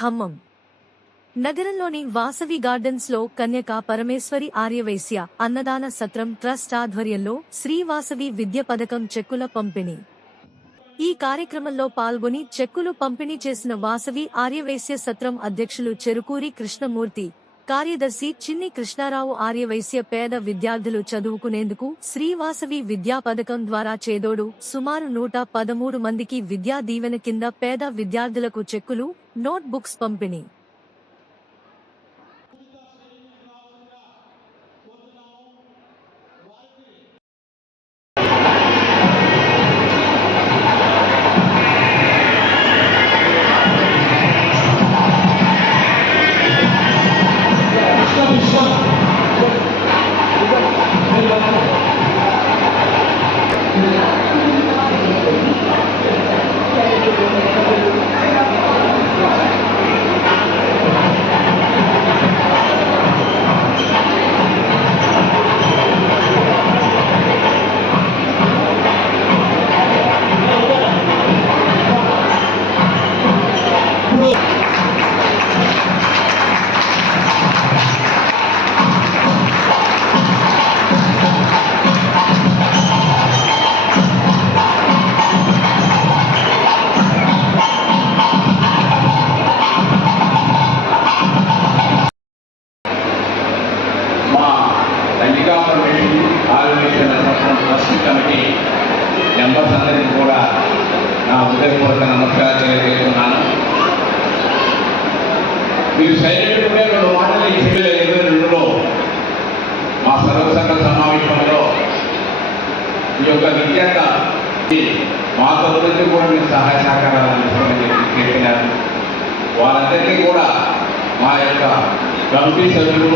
ఖమ్మం. నగరంలోని వాసవి గార్డెన్స్లో కన్యక పరమేశ్వరి ఆర్యవైశ్య అన్నదాన సత్రం ట్రస్ట్ ఆధ్వర్యంలో శ్రీవాసవి విద్య పథకం చెక్కుల పంపిణీ. ఈ కార్యక్రమంలో పాల్గొని చెక్కులు పంపిణీ చేసిన వాసవి ఆర్యవైశ్య సత్రం అధ్యక్షులు చెరుకూరి కృష్ణమూర్తి కార్యదర్శి చిన్ని కృష్ణారావు ఆర్యవైశ్య పేద విద్యార్థులు చదువుకునేందుకు శ్రీవాసవి విద్యా పథకం ద్వారా చేదోడు సుమారు నూట పదమూడు మందికి విద్యా దీవెన కింద పేద విద్యార్థులకు చెక్కులు నోట్ బుక్స్ పంపిణీ. ఆలోచన ట్రస్ట్ కమిటీ మెంబర్స్ అందరికీ కూడా నా హృదయపూర్వక నమస్కారం తెలియజేస్తున్నాను మీరు సైలెంట్గా రెండు మాటలు ఈ వేల ఇరవై రెండులో మా సర్వసంఘ సమావేశంలో ఈ యొక్క విద్యార్థ మా తరఫు కూడా మీరు సహాయ సహకారాలు అందిస్తామని చెప్పినారు వారందరికీ కూడా మా యొక్క కమిటీ సభ్యులు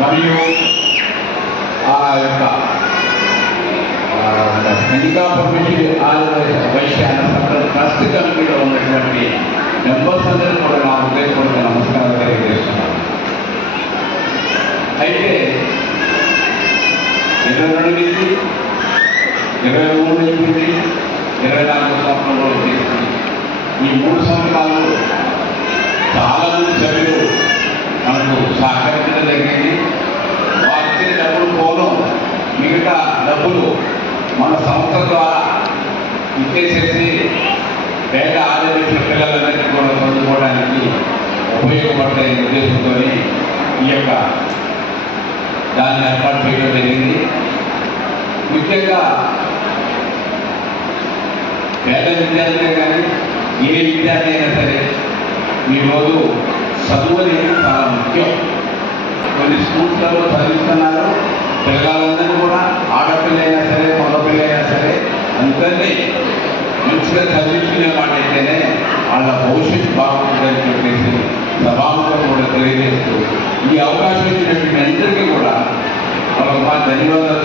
మరియు ఆ యొక్క ఇంకా పర్మిషన్ వైశ్య ట్రస్ట్ కమిటీలో ఉన్నటువంటి మెంబర్స్ అందరూ కూడా నా హృదయపూర్వక నమస్కారం తెలియజేస్తున్నాను అయితే ఇరవై రెండు నుంచి ఇరవై మూడు నుంచి ఇరవై నాలుగు సంవత్సరంలో ఈ మూడు సంవత్సరాలు ఇచ్చేసేసి పేద ఆదరించిన పిల్లలందరికీ కూడా చదువుకోవడానికి ఉపయోగపడతాయి ఉద్దేశంతో ఈ యొక్క దాన్ని ఏర్పాటు చేయడం జరిగింది. ముఖ్యంగా పేద విద్యార్థులే కానీ ఏ విద్యార్థి అయినా సరే ఈరోజు చదువు అనేది చాలా ముఖ్యం. కొన్ని స్కూల్స్లలో చదివిస్తున్నారు పిల్లలందరినీ కూడా భవిష్యత్తు బాగుంటుందని చెప్పేసి సభాముఖం కూడా తెలియజేస్తూ ఈ అవకాశం ఇచ్చినటువంటి అందరికీ కూడా వాళ్ళకు మా ధన్యవాదాలు